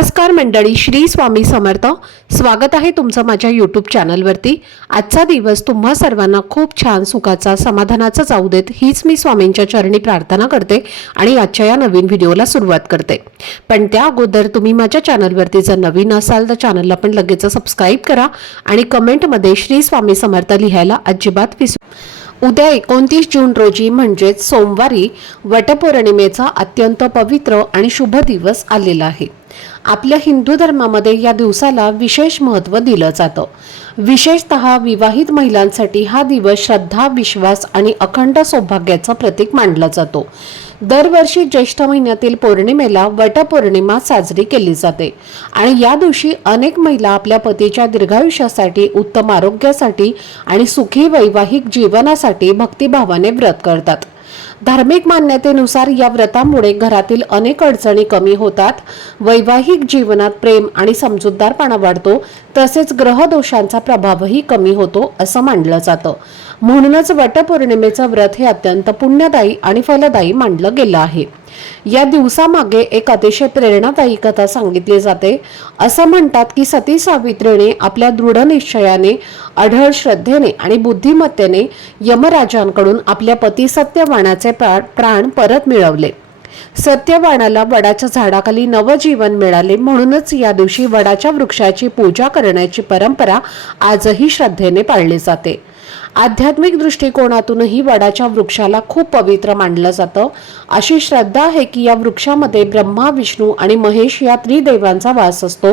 नमस्कार मंडळी, श्री स्वामी समर्थ. स्वागत आहे तुमचं माझ्या यूट्यूब चॅनलवरती. आजचा दिवस तुम्हा सर्वांना खूप छान, सुखाचा, समाधानाचा जाऊ देत, हीच मी स्वामींच्या चरणी प्रार्थना करते आणि आजच्या या नवीन व्हिडिओला सुरुवात करते. पण त्या अगोदर तुम्ही माझ्या चॅनलवरती जर नवीन असाल तर चॅनलला पण लगेच सबस्क्राईब करा आणि कमेंटमध्ये श्री स्वामी समर्थ लिहायला अजिबात विसरू. उद्या 29 जून रोजी म्हणजेच सोमवारी वटपौर्णिमेचा अत्यंत पवित्र आणि शुभ दिवस आलेला आहे. आपल्या हिंदू धर्मामध्ये या दिवसाला विशेष महत्त्व दिलं जातं. विशेषतः विवाहित महिलांसाठी हा दिवस श्रद्धा, विश्वास आणि अखंड सौभाग्याचं प्रतीक मानला जातो. दरवर्षी ज्येष्ठ महिन्यातील पौर्णिमेला वटपौर्णिमा साजरी केली जाते आणि या दिवशी अनेक महिला आपल्या पतीच्या दीर्घायुष्यासाठी, उत्तम आरोग्यासाठी आणि सुखी वैवाहिक जीवनासाठी भक्तिभावाने व्रत करतात. धार्मिक मान्यतेनुसार या व्रतामुळे घरातील अनेक अडचणी कमी होतात, वैवाहिक जीवनात प्रेम आणि समजूतदारपणा वाढतो, तसेच ग्रहदोषांचा प्रभावही कमी होतो असं मानलं जातं. म्हणूनच वटपौर्णिमेचं व्रत हे अत्यंत पुण्यदायी आणि फलदायी मानलं गेलं आहे. या दिवसामागे एक अतिशय प्रेरणादायी कथा सांगितली जाते. असं म्हणतात की सती सावित्रीने आपल्या दृढ निश्चयाने, अढळ श्रद्धेने आणि बुद्धिमत्तेने यमराजांकडून आपल्या पती सत्यवानाचे प्राण परत मिळवले. सत्यवानाला वडाच्या झाडाखाली नवजीवन मिळाले. म्हणूनच या दिवशी वडाच्या वृक्षाची पूजा करण्याची परंपरा आजही श्रद्धेने पाळली जाते. आध्यात्मिक दृष्टिकोनातूनही वडाच्या वृक्षाला खूप पवित्र मानलं जातं. अशी श्रद्धा आहे की या वृक्षामध्ये ब्रह्मा, विष्णू आणि महेश या त्रिदेवांचा वास असतो.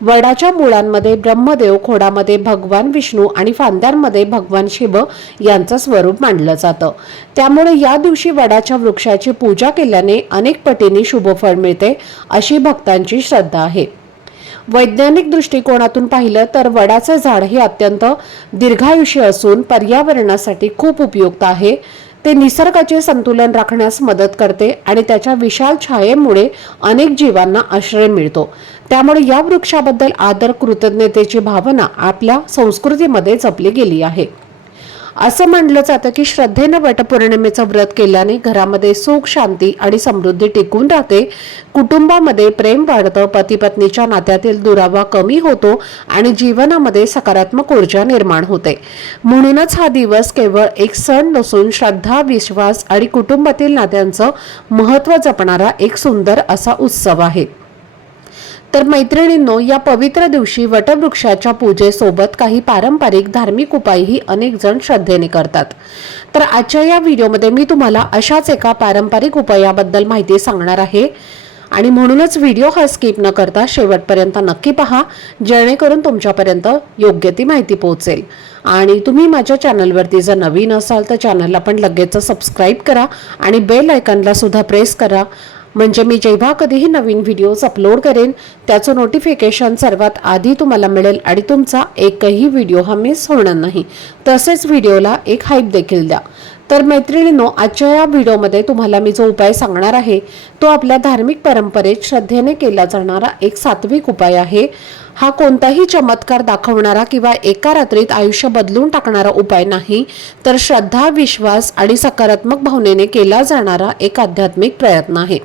वडाच्या मुळांमध्ये ब्रह्मदेव, खोडामध्ये भगवान विष्णू आणि फांद्यांमध्ये भगवान शिव यांचं स्वरूप मानलं जातं. त्यामुळे या दिवशी वडाच्या वृक्षाची पूजा केल्याने अनेक पटीने शुभफळ मिळते, अशी भक्तांची श्रद्धा आहे. वैज्ञानिक दृष्टिकोनातून पाहिलं तर वडाचे झाड हे अत्यंत दीर्घायुषी असून पर्यावरणासाठी खूप उपयुक्त आहे. ते निसर्गाचे संतुलन राखण्यास मदत करते आणि त्याच्या विशाल छायेमुळे अनेक जीवांना आश्रय मिळतो. त्यामुळे या वृक्षाबद्दल आदर, कृतज्ञतेची भावना आपल्या संस्कृतीमध्ये जपली गेली आहे. असं मानलं जातं की श्रद्धेनं वटपौर्णिमेचं व्रत केल्याने घरामध्ये सुख, शांती आणि समृद्धी टिकून राहते. कुटुंबामध्ये प्रेम वाढतं, पती पत्नीच्या नात्यातील दुरावा कमी होतो आणि जीवनामध्ये सकारात्मक ऊर्जा निर्माण होते. म्हणूनच हा दिवस केवळ एक सण नसून श्रद्धा, विश्वास आणि कुटुंबातील नात्यांचं महत्त्व जपणारा एक सुंदर असा उत्सव आहे. तर मैत्रिणींनो, या पवित्र दिवशी वटवृक्षाच्या पूजेसोबत काही पारंपरिक धार्मिक उपायही अनेक जण श्रद्धेने करतात. तर आजच्या या व्हिडिओमध्ये मी तुम्हाला अशाच एका पारंपरिक उपायाबद्दल माहिती सांगणार आहे आणि म्हणूनच व्हिडिओ हा स्किप न करता शेवटपर्यंत नक्की पहा, जेणेकरून तुमच्यापर्यंत योग्य ती माहिती पोहोचेल. आणि तुम्ही माझ्या चॅनलवरती जर नवीन असाल तर चॅनलला पण लगेच सबस्क्राईब करा आणि बेल आयकॉनला सुद्धा प्रेस करा, म्हणजे मी जेव्हा कधीही नवीन व्हिडिओज अपलोड करेन त्याचं नोटिफिकेशन सर्वात आधी तुम्हाला मिळेल आणि तुमचा एकही व्हिडिओ हा मिस होणार नाही. तसेच व्हिडिओला एक हाईप देखील द्या. तर मैत्रिणींनो, आजच्या या व्हिडिओमध्ये तुम्हाला मी जो उपाय सांगणार आहे तो आपल्या धार्मिक परंपरेत श्रद्धेने केला जाणारा एक सात्विक उपाय आहे. हा कोणताही चमत्कार दाखवणारा किंवा एका रात्रीत आयुष्य बदलून टाकणारा उपाय नाही, तर श्रद्धा, विश्वास आणि सकारात्मक भावनेने केला जाणारा एक आध्यात्मिक प्रयत्न आहे.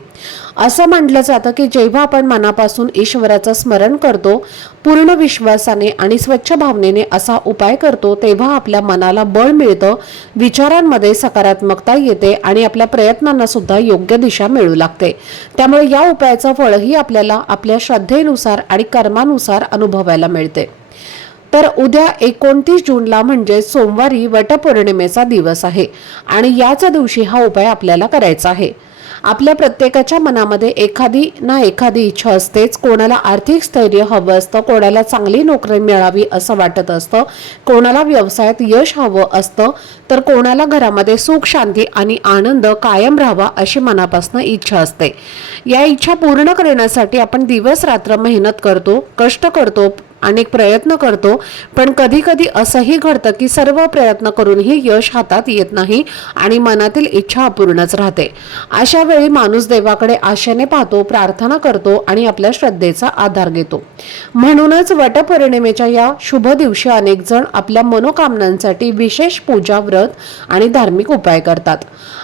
असं म्हटलं जातं की जेव्हा आपण मनापासून ईश्वराचं स्मरण करतो, पूर्ण विश्वासाने आणि स्वच्छ भावनेने असा उपाय करतो, तेव्हा आपल्या मनाला बळ मिळतं, विचारांमध्ये सकारात्मकता येते आणि आपल्या प्रयत्नांना सुद्धा योग्य दिशा मिळू लागते. त्यामुळे या उपायाचं फळही आपल्याला आपल्या श्रद्धेनुसार आणि कर्मानुसार अनुभवायला मिळते. तर उद्या 29 जूनला म्हणजे सोमवारी वटपौर्णिमेचा दिवस आहे आणि याच दिवशी हा उपाय आपल्याला करायचा आहे. आपल्या प्रत्येकाच्या मनामध्ये एखादी ना एखादी इच्छा असतेच. कोणाला आर्थिक स्थैर्य हवं असतं, कोणाला चांगली नोकरी मिळावी असं वाटत असतं, कोणाला व्यवसायात यश हवं असतं, तर कोणाला घरामध्ये सुख, शांती आणि आनंद कायम राहावा अशी मनापासून इच्छा असते. या इच्छा पूर्ण करण्यासाठी आपण दिवस रात्र मेहनत करतो, कष्ट करतो, अनेक प्रयत्न करतो, पण कधी कधी असंही घडतं की सर्व प्रयत्न करूनही यश हातात येत नाही आणि मनातील इच्छा अपूर्णच राहते। अशा वेळी माणूस देवाकडे आशेने पाहतो, प्रार्थना करतो आणि आपल्या श्रद्धेचा आधार घेतो। म्हणूनच वटपौर्णिमेच्या या शुभ दिवशी अनेक जण आपल्या मनोकामनांसाठी विशेष पूजा, व्रत आणि धार्मिक उपाय करतात।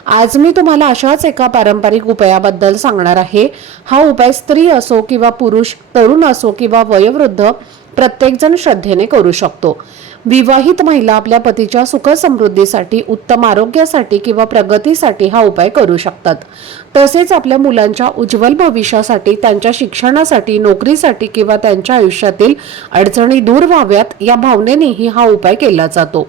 आज मी तुम्हाला अशाच एका पारंपरिक उपायाबद्दल सांगणार आहे। हा उपाय स्त्री असो किंवा पुरुष, तरुण असो किंवा वयोवृद्ध, प्रत्येकजण श्रद्धेने करू शकतो। विवाहित महिला आपल्या पतीच्या सुख समृद्धीसाठी, उत्तम आरोग्यासाठी किंवा प्रगतीसाठी हा उपाय करू शकतात। तसेच आपल्या मुलांच्या उज्ज्वल भविष्यासाठी, त्यांच्या शिक्षणासाठी, नोकरीसाठी किंवा त्यांच्या आयुष्यातील अडचणी दूर व्हाव्यात या भावनेनेही हा उपाय केला जातो।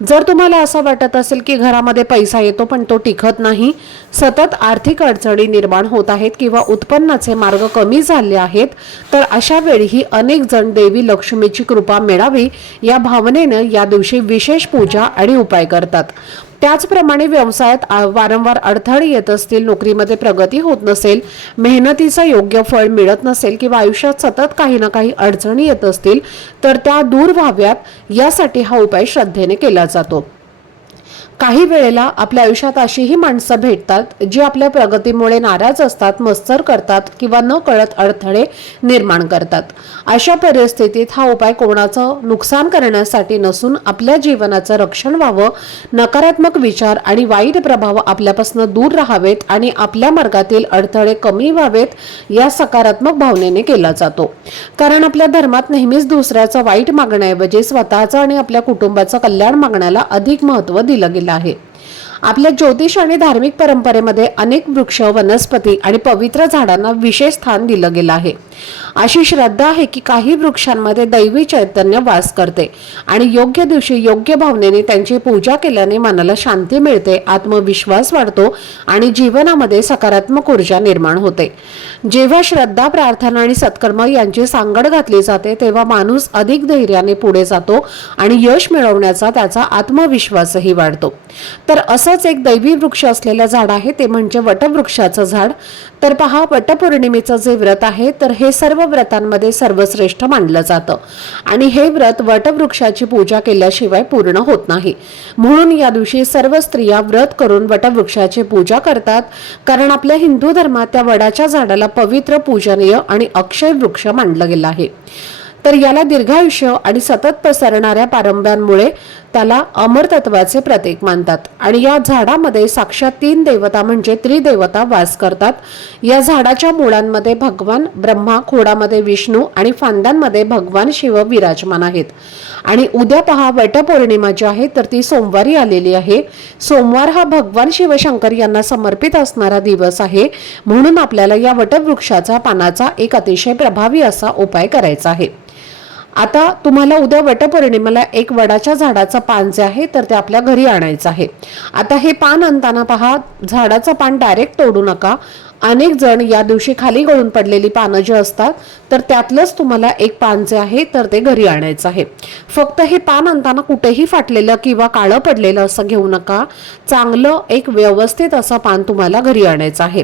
जर तुम्हाला असं वाटत असेल की घरामध्ये पैसा येतो पण तो टिकत नाही, सतत आर्थिक अडचणी निर्माण होत आहेत किंवा उत्पन्नाचे मार्ग कमी झाले आहेत, तर अशा वेळीही अनेक जण देवी लक्ष्मीची कृपा मिळावी या भावनेने या दिवशी विशेष पूजा आणि उपाय करतात। त्याचप्रमाणे व्यवसायात वारंवार अडथळे येत असतील, नोकरीमध्ये प्रगती होत नसेल, मेहनतीचं योग्य फळ मिळत नसेल किंवा आयुष्यात सतत काही ना काही अडचणी येत असतील, तर त्या दूर व्हाव्यात यासाठी हा उपाय श्रद्धेने केला जातो। काही वेळेला आपल्या आयुष्यात अशीही माणसं भेटतात जी आपल्या प्रगतीमुळे नाराज असतात, मत्सर करतात किंवा न कळत अडथळे निर्माण करतात। अशा परिस्थितीत हा उपाय कोणाचं नुकसान करण्यासाठी नसून आपल्या जीवनाचं रक्षण व्हावं, नकारात्मक विचार आणि वाईट प्रभाव आपल्यापासून दूर राहावेत आणि आपल्या मार्गातील अडथळे कमी व्हावेत या सकारात्मक भावनेने केला जातो। कारण आपल्या धर्मात नेहमीच दुसऱ्याचं वाईट मागण्याऐवजी स्वतःचं आणि आपल्या कुटुंबाचं कल्याण मागण्याला अधिक महत्त्व दिलं गेलं आहे। आपल्या ज्योतिष आणि धार्मिक परंपरेमध्ये अनेक वृक्ष, वनस्पती आणि पवित्र झाडांना विशेष स्थान दिलं गेलं आहे। अशी श्रद्धा आहे की काही वृक्षांमध्ये दैवी चैतन्य वास करते आणि योग्य दिवशी योग्य भावनेने त्यांची पूजा केल्याने मनाला शांती मिळते, आत्मविश्वास वाढतो आणि जीवनामध्ये सकारात्मक ऊर्जा निर्माण होते। जेव्हा श्रद्धा, प्रार्थना आणि सत्कर्म यांची सांगड घातली जाते तेव्हा माणूस अधिक धैर्याने पुढे जातो आणि यश मिळवण्याचा त्याचा आत्मविश्वासही वाढतो। तर असंच एक दैवी वृक्ष असलेलं झाड आहे ते म्हणजे वटवृक्षाचं झाड। तर पहा, वटपौर्णिमेचं जे व्रत आहे तर हे सर्व व्रतांमध्ये सर्वश्रेष्ठ मानलं जातं आणि हे व्रत वटवृक्षाची पूजा केल्याशिवाय पूर्ण होत नाही। म्हणून या दिवशी सर्व स्त्रिया व्रत करून वटवृक्षाची पूजा करतात, कारण आपल्या हिंदू धर्मात त्या वडाच्या झाडाला पवित्र, पूजनीय आणि अक्षय वृक्ष मानलं गेलं आहे। तर याला दीर्घायुष्य आणि सतत पसरणाऱ्या पारंब्यांमुळे त्याला अमरतत्वाचे प्रतीक मानतात आणि या झाडामध्ये साक्षात 3 देवता म्हणजे त्रिदेवता वास करतात। या झाडाच्या मुळांमध्ये भगवान ब्रह्मा, खोडामध्ये विष्णू आणि फांद्यांमध्ये भगवान शिव विराजमान आहेत। आणि उद्या पहा, वटपौर्णिमा जी आहे तर ती सोमवारी आलेली आहे। सोमवार हा भगवान शिवशंकर यांना समर्पित असणारा दिवस आहे, म्हणून आपल्याला या वटवृक्षाचा पानाचा एक अतिशय प्रभावी असा उपाय करायचा आहे। आता तुम्हाला उद्या वटपौर्णिमेला एक वडाच्या झाडाचं पान जे आहे तर ते आपल्या घरी आणायचं आहे। आता हे पान आणताना पहा, झाडाचं पान डायरेक्ट तोडू नका। अनेक जण या दिवशी खाली गळून पडलेली पानं जी असतात तर त्यातलंच तुम्हाला एक पान जे आहे तर ते घरी आणायचं आहे। फक्त हे पान आणताना कुठेही फाटलेलं किंवा काळं पडलेलं असं घेऊ नका। चांगलं एक व्यवस्थित असं पान तुम्हाला घरी आणायचं आहे।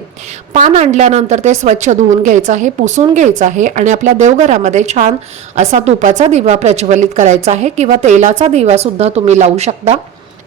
पान आणल्यानंतर ते स्वच्छ धुवून घ्यायचं आहे, पुसून घ्यायचं आहे आणि आपल्या देवघरामध्ये छान असा तुपाचा दिवा प्रज्वलित करायचा आहे किंवा तेलाचा दिवा सुद्धा तुम्ही लावू शकता।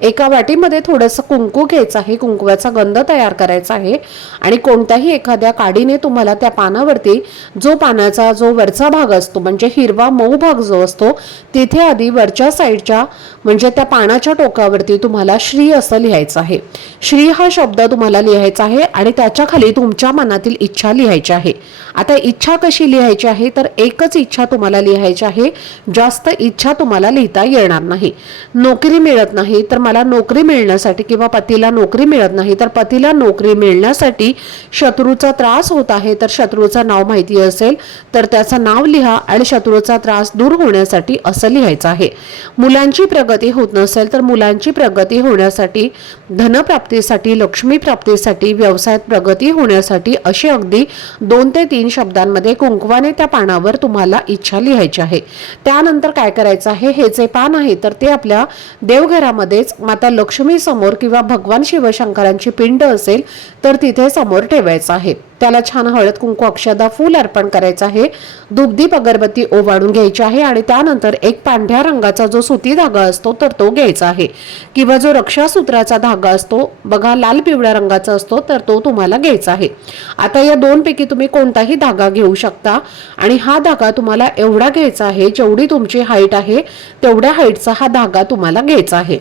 एका वाटीमध्ये थोडंसं कुंकू घ्यायचं आहे, कुंकवाचा गंध तयार करायचा आहे आणि कोणत्याही एखाद्या काडीने तुम्हाला त्या पानावरती जो पानाचा जो वरचा भाग असतो म्हणजे हिरवा मऊ भाग जो असतो तिथे आधी वरच्या साईडच्या म्हणजे त्या पानाच्या टोकावरती तुम्हाला श्री असं लिहायचं आहे। श्री हा शब्द तुम्हाला लिहायचा आहे आणि त्याच्या खाली तुमच्या मनातील इच्छा लिहायची आहे। आता इच्छा कशी लिहायची आहे तर एकच इच्छा तुम्हाला लिहायची आहे, जास्त इच्छा तुम्हाला लिहिता येणार नाही। नोकरी मिळत नाही तर मला नोकरी मिळण्यासाठी किंवा पतीला नोकरी मिळत नाही तर पतीला नोकरी मिळण्यासाठी, शत्रूचा त्रास होत आहे तर शत्रूचं नाव माहिती असेल तर त्याचं नाव लिहा आणि शत्रूचा त्रास दूर होण्यासाठी असं लिहायचं आहे। मुलांची प्रगती होत नसेल तर मुलांची प्रगती होण्यासाठी, धनप्राप्तीसाठी, लक्ष्मी प्राप्तीसाठी, व्यवसायात प्रगती होण्यासाठी अशी अगदी 2 ते 3 शब्दांमध्ये कुंकवाने त्या पानावर तुम्हाला इच्छा लिहायची आहे। त्यानंतर काय करायचं आहे, हे जे पान आहे तर ते आपल्या देवघरामध्येच माता लक्ष्मी समोर किंवा भगवान शिवशंकरांची पिंड असेल तर तिथे समोर ठेवायचं आहे। त्याला छान हळद कुंकू अक्षदा फूल अर्पण करायचं आहे। धूपदीप अगरबत्ती ओवाळून घ्यायची आहे आणि त्यानंतर एक पांढऱ्या रंगाचा जो सुती धागा असतो तर तो घ्यायचा आहे किंवा जो रक्षासूत्राचा धागा असतो बघा लाल पिवळ्या रंगाचा असतो तर तो तुम्हाला घ्यायचा आहे। आता या दोनपैकी तुम्ही कोणताही धागा घेऊ शकता आणि हा धागा तुम्हाला एवढा घ्यायचा आहे जेवढी तुमची हाईट आहे तेवढ्या हाईटचा हा धागा तुम्हाला घ्यायचा आहे।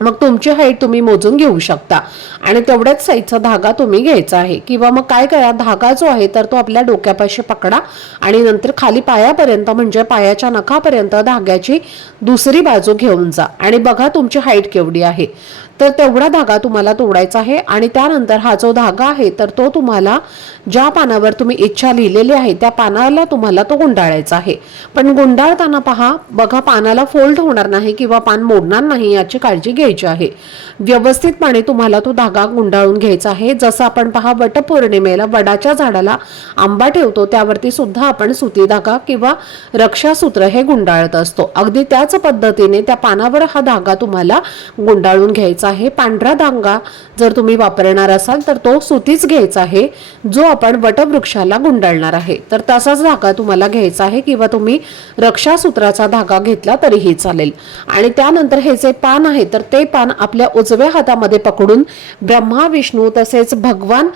मग तुमची हाईट तुम्ही मोजून घेऊ शकता आणि तेवढ्याच साईजचा धागा तुम्ही घ्यायचा आहे किंवा मग काय करा धागा जो आहे तर तो आपल्या डोक्यापाशी पकडा आणि नंतर खाली पायापर्यंत म्हणजे पायाच्या नखापर्यंत धाग्याची दुसरी बाजू घेऊन जा आणि बघा तुमची हाईट केवढी आहे तर तेवढा धागा तुम्हाला तोडायचा आहे आणि त्यानंतर हा जो धागा आहे तर तो तुम्हाला ज्या पानावर तुम्ही इच्छा लिहिलेली आहे त्या पानाला तुम्हाला तो गुंडाळायचा आहे। पण गुंडाळताना पहा बघा पानाला फोल्ड होणार नाही किंवा पान मोडणार नाही याची काळजी घ्यायची आहे। व्यवस्थितपणे तुम्हाला तो धागा गुंडाळून घ्यायचा आहे। जसं आपण पहा वटपौर्णिमेला वडाच्या झाडाला आंबा ठेवतो त्यावरती सुद्धा आपण सुती धागा किंवा रक्षासूत्र हे गुंडाळत असतो। अगदी त्याच पद्धतीने त्या पानावर हा धागा तुम्हाला गुंडाळून घ्यायचा आहे। पांढरा धागा जर तुम्ही वापरणार असाल तर तो सुतीच घ्यायचा आहे जो आपण वटवृक्षाला गुंडाळणार आहे। तर तसाच धागा तुम्हाला घ्यायचा आहे किंवा तुम्ही रक्षासूत्राचा धागा घेतला तरीही चालेल आणि त्यानंतर हे जे पान आहे तर ते पान आपल्या उजव्या हातामध्ये पकडून ब्रह्मा विष्णू तसेच भगवान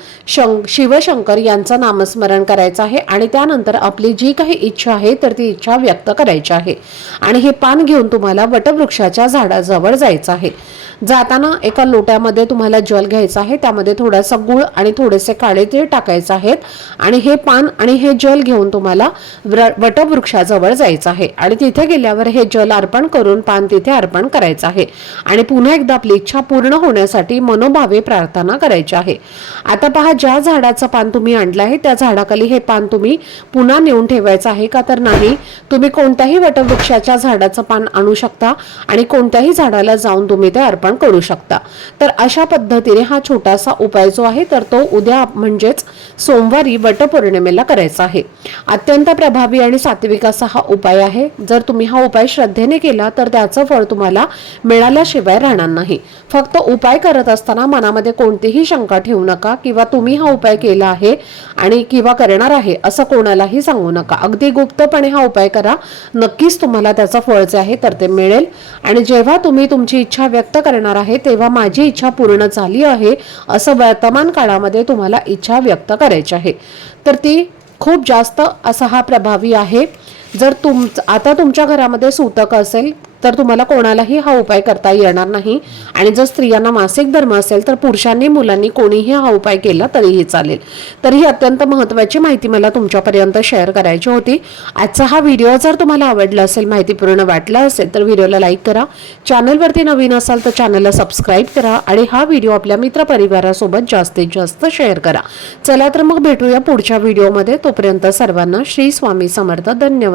शिवशंकर यांचं नामस्मरण करायचं आहे आणि त्यानंतर आपली जी काही इच्छा आहे तर ती इच्छा व्यक्त करायची आहे आणि हे पान घेऊन तुम्हाला वटवृक्षाच्या झाडाजवळ जायचं आहे। जाताना एका लोट्यामध्ये तुम्हाला जल घ्यायचा आहे त्यामध्ये थोडासा गुळ आणि थोडेसे काळे तीळ टाकायचे आहेत आणि हे पान आणि हे जल घेऊन तुम्हाला वटवृक्षाजवळ जायचं आहे आणि तिथे गेल्यावर हे जल अर्पण करून पान तिथे अर्पण करायचं आहे आणि पुन्हा एकदा आपली इच्छा पूर्ण होण्यासाठी मनोभावे प्रार्थना करायची आहे। आता पहा ज्या झाडाचं पान तुम्ही आणलं आहे त्या झाडाखाली हे पान तुम्ही पुन्हा नेऊन ठेवायचं आहे का तर नाही, तुम्ही कोणत्याही वटवृक्षाच्या झाडाचं पान आणू शकता आणि कोणत्याही झाडाला जाऊन तुम्ही ते अर्पण करू शकता। तर अशा पद्धतीने हा छोटासा उपाय जो आहे तर तो उद्या म्हणजेच सोमवारी वटपौर्णिमेला करायचा आहे। अत्यंत प्रभावी आणि सात्विक असा हा उपाय आहे। जर तुम्ही हा उपाय श्रद्धेने केला तर त्याचं फळ तुम्हाला मिळाल्याशिवाय राहणार नाही। फक्त उपाय करत असताना मनामध्ये कोणतीही शंका ठेवू नका किंवा तुम्ही हा उपाय केला आहे आणि किंवा करणार आहे असं कोणालाही सांगू नका। अगदी गुप्तपणे हा उपाय करा, नक्कीच तुम्हाला त्याचं फळ जे आहे तर ते मिळेल आणि जेव्हा तुम्ही तुमची इच्छा व्यक्त करणार आहे तेव्हा माझी इच्छा पूर्ण झाली आहे असं वर्तमान काळामध्ये तुम्हाला इच्छा व्यक्त करायची आहे तर ती खूप जास्त असा हा प्रभावी आहे। जर आता तुमच्या घरामध्ये सूतक असेल तर तुम्हाला कोणालाही हा उपाय करता येणार नाही आणि जर स्त्रियांना मासिक धर्म असेल तर पुरुषांनी मुलांनी कोणीही हा उपाय केला तरीही चालेल। तर ही अत्यंत महत्त्वाची माहिती मला तुमच्यापर्यंत शेअर करायची होती। आजचा हा व्हिडिओ जर तुम्हाला आवडला असेल, माहितीपूर्ण वाटला असेल तर व्हिडिओला लाईक करा, चॅनलवरती नवीन असाल तर चॅनलला सबस्क्राईब करा आणि हा व्हिडिओ आपल्या मित्रपरिवारासोबत जास्तीत जास्त शेअर करा। चला तर मग भेटूया पुढच्या व्हिडिओमध्ये, तोपर्यंत सर्वांना श्री स्वामी समर्थ। धन्यवाद।